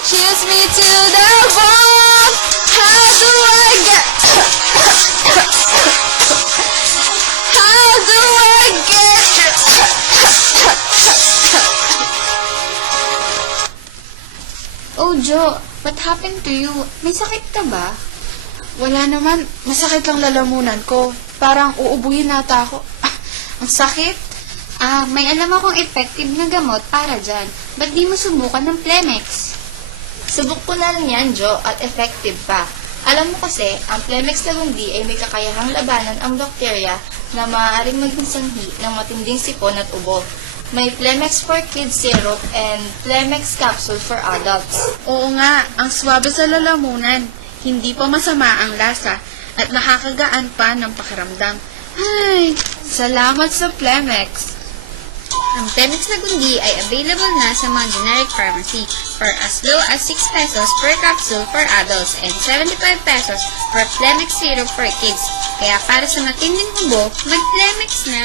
Chills me to the bone. How do I get? How do I get? Oh, Jo, what happened to you? May sakit ka ba? Wala naman. Masakit lang lalamunan ko. Parang uubuhin nata ako. Ang sakit. May alam akong effective na gamot para dyan. Ba't di mo subukan ng Plemex? Subok ko na lang yan, Jo, at effective pa. Alam mo kasi, ang Plemex Talundi ay may kakayahang labanan ang bakterya na maaaring maging sanhi ng matinding sipon at ubo. May Plemex for Kids Syrup and Plemex Capsule for Adults. Oo nga, ang swabe sa lalamunan. Hindi pa masama ang lasa at nakakagaan pa ng pakiramdam. Ay, salamat sa Plemex. Ang Plemex Talundi ay available na sa mga generic pharmacy for as low as 6 pesos per capsule for adults and 75 pesos for Plemex Syrup for kids. Kaya para sa matinding ubo, mag-Plemex na!